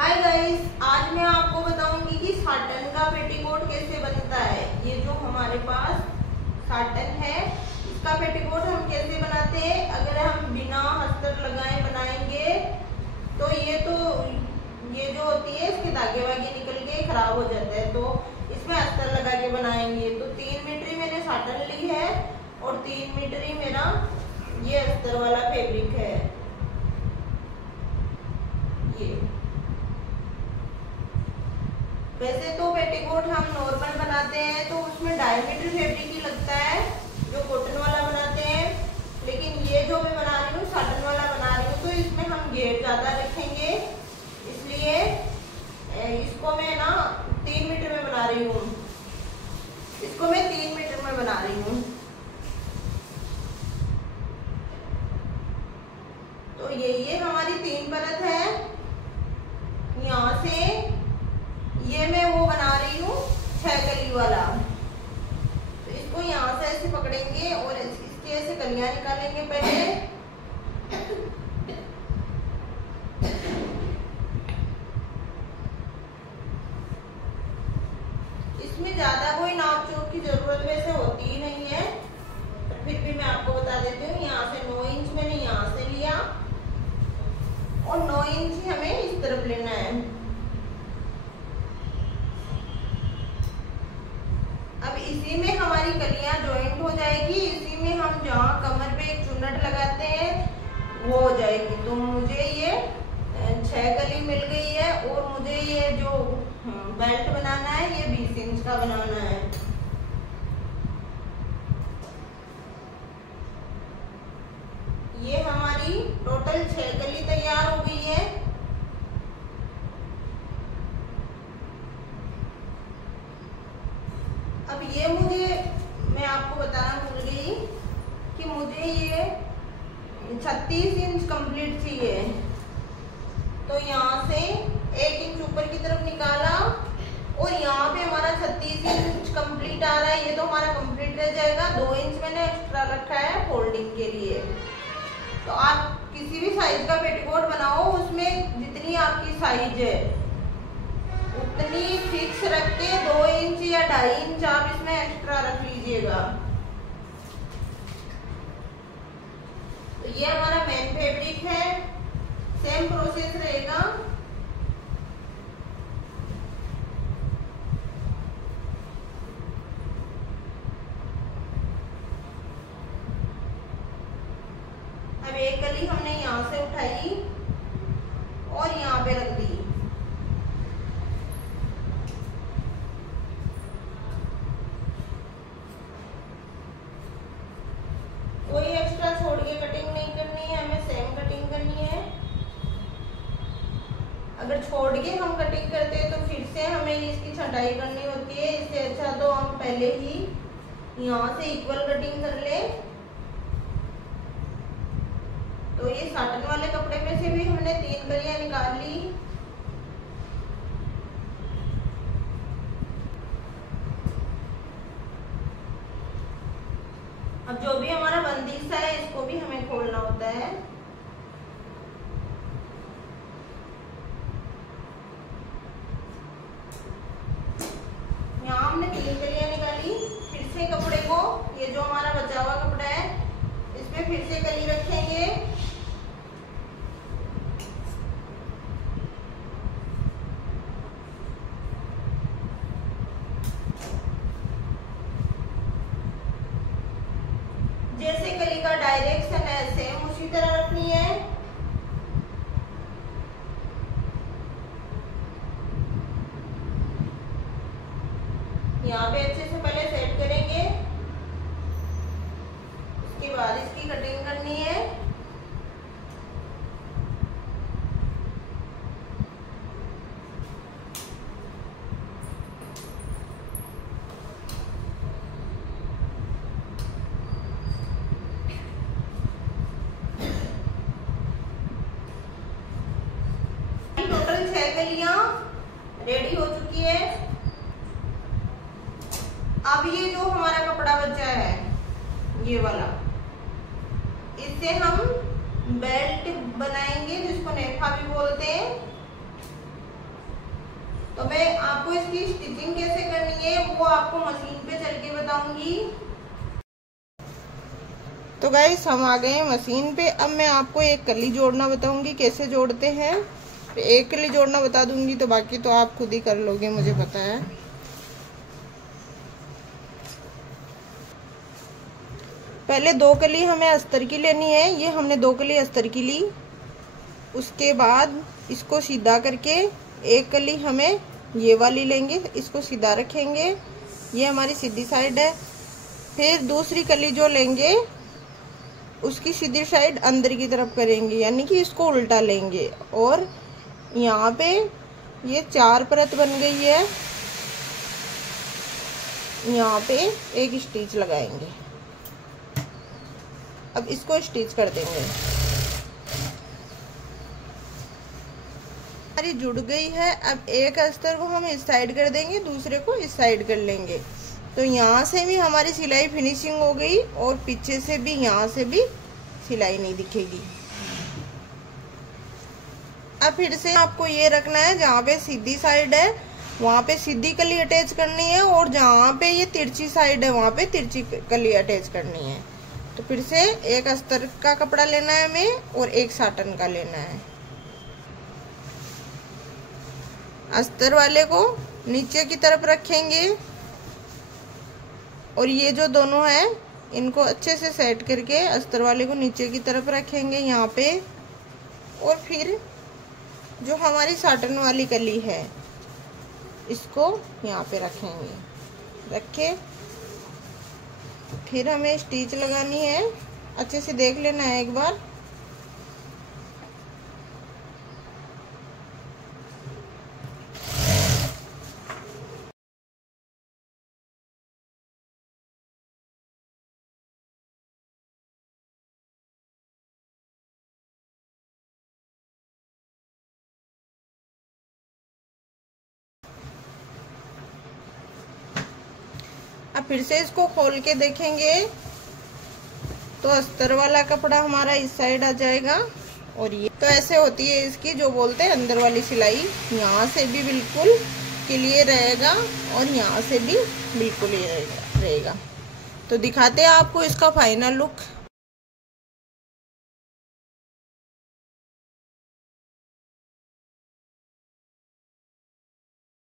Hi guys, आज मैं आपको बताऊंगी कि साटन का पेटीकोट कैसे बनता है। ये जो हमारे पास साटन है इसका पेटीकोट हम कैसे बनाते हैं। अगर हम बिना अस्तर लगाए बनाएंगे तो ये जो होती है इसके धागे वागे निकल के खराब हो जाता है। तो इसमें अस्तर लगा के बनाएंगे तो 3 मीटर मैंने साटन ली है और 3 मीटर ही मेरा ये अस्तर वाला फैब्रिक है। ये वैसे तो पेटीकोट हम नॉर्मल बनाते हैं तो उसमें 2.5 मीटर फैब्रिक ही लगता है जो कॉटन वाला बनाते हैं, लेकिन ये जो मैं बना रही हूँ साटन वाला बना रही हूँ तो इसमें हम घेर ज्यादा रखेंगे, इसलिए इसको मैं ना 3 मीटर में बना रही हूँ। इसको मैं 3 मीटर में बना रही हूँ। तो ये हमारी 3 परत है। यहाँ से ये मैं वो बना रही हूँ 6 कली वाला। तो इसको यहाँ से ऐसे पकड़ेंगे और इसके ऐसे कलियां निकालेंगे पहले। इसमें ज्यादा कोई नाप चोक की जरूरत वैसे होती ही नहीं है, पर फिर भी मैं आपको बता देती हूँ। यहाँ से 9 इंच मैंने यहाँ से लिया और 9 इंच हमें इस तरफ लेना है। अब इसी में हमारी कलियां ज्वाइंट हो जाएगी। इसी में हम जहाँ कमर पे एक चुन्नट लगाते हैं वो हो जाएगी। तो मुझे ये 6 कली मिल गई है और मुझे ये जो बेल्ट बनाना है ये 20 इंच का बनाना है। ये हमारी टोटल 6 कली तैयार हो गई है। अब ये मैं आपको बताना भूल गई कि मुझे ये 36 इंच कंप्लीट चाहिए। तो यहाँ से 1 इंच ऊपर की तरफ निकाला और यहाँ पे हमारा 36 इंच कंप्लीट आ रहा है। ये तो हमारा कंप्लीट रह जाएगा। 2 इंच मैंने एक्स्ट्रा रखा है फोल्डिंग के लिए। तो आप किसी भी साइज का पेटीकोट बनाओ, उसमें जितनी आपकी साइज है उतनी फिक्स रख के 2 इंच या 2.5 इंच आप इसमें एक्स्ट्रा रख लीजिएगा। तो ये हमारा मेन फैब्रिक है। सेम प्रोसेस रहेगा। अब एक कली हमने यहाँ से उठाई और यहाँ पे रख दी। कोई एक्स्ट्रा छोड़ के कटिंग नहीं करनी है, हमें सेम कटिंग करनी है। अगर छोड़ के हम कटिंग करते हैं तो फिर से हमें इसकी छंटाई करनी होती है। इससे अच्छा तो हम पहले ही यहाँ से इक्वल कटिंग कर ले। तो ये साटन वाले कपड़े में से भी हमने 3 कलियां निकाल ली। अब जो भी हमारा बंदिश है इसको भी हमें खोलना होता है। यहाँ हमने 3 कलियां निकाली। फिर से कपड़े को, ये जो हमारा बचा हुआ कपड़ा है इसमें फिर से कली रखेंगे। जैसे कली का डायरेक्शन है सेम उसी तरह रखनी है। यहाँ पे अच्छे से पहले सेट करेंगे, उसके बाद इसकी कटिंग करनी है। टोटल 6 कलियां रेडी हो चुकी है। अब ये जो हमारा कपड़ा बचा है ये वाला, इससे हम बेल्ट बनाएंगे जिसको नेफा भी बोलते हैं। तो मैं आपको इसकी स्टिचिंग कैसे करनी है वो आपको मशीन पे चल के बताऊंगी। तो गाइस हम आ गए हैं मशीन पे। अब मैं आपको एक कली जोड़ना बताऊंगी कैसे जोड़ते हैं। एक कली जोड़ना बता दूंगी तो बाकी तो आप खुद ही कर लोगे, मुझे पता है। पहले 2 कली हमें अस्तर की लेनी है। ये हमने 2 कली अस्तर की ली। उसके बाद इसको सीधा करके एक कली हमें ये वाली लेंगे, इसको सीधा रखेंगे, ये हमारी सीधी साइड है। फिर दूसरी कली जो लेंगे उसकी सीधी साइड अंदर की तरफ करेंगे, यानी कि इसको उल्टा लेंगे। और यहाँ पे ये 4 परत बन गई है। यहाँ पे एक स्टिच लगाएंगे। अब इसको स्टिच कर देंगे। हमारी जुड़ गई है। अब एक अस्तर को हम इस साइड कर देंगे, दूसरे को इस साइड कर लेंगे। तो यहाँ से भी हमारी सिलाई फिनिशिंग हो गई और पीछे से भी, यहाँ से भी सिलाई नहीं दिखेगी। अब फिर से आपको ये रखना है, जहाँ पे सीधी साइड है वहाँ पे सीधी कली अटैच करनी है, और जहाँ पे ये तिरछी साइड है वहाँ पे तिरछी कली अटैच करनी है। तो फिर से एक अस्तर का कपड़ा लेना है हमें और एक साटन का लेना है। अस्तर वाले को नीचे की तरफ रखेंगे और ये जो दोनों हैं इनको अच्छे से सेट करके अस्तर वाले को नीचे की तरफ रखेंगे यहाँ पे। और फिर जो हमारी साटन वाली कली है इसको यहाँ पे रखेंगे। रखे फिर हमें स्टिच लगानी है। अच्छे से देख लेना है एक बार। अब फिर से इसको खोल के देखेंगे तो अस्तर वाला कपड़ा हमारा इस साइड आ जाएगा। और ये तो ऐसे होती है इसकी जो बोलते हैं अंदर वाली सिलाई। यहाँ से भी बिल्कुल क्लियर रहेगा और यहाँ से भी बिल्कुल ही रहेगा। तो दिखाते हैं आपको इसका फाइनल लुक।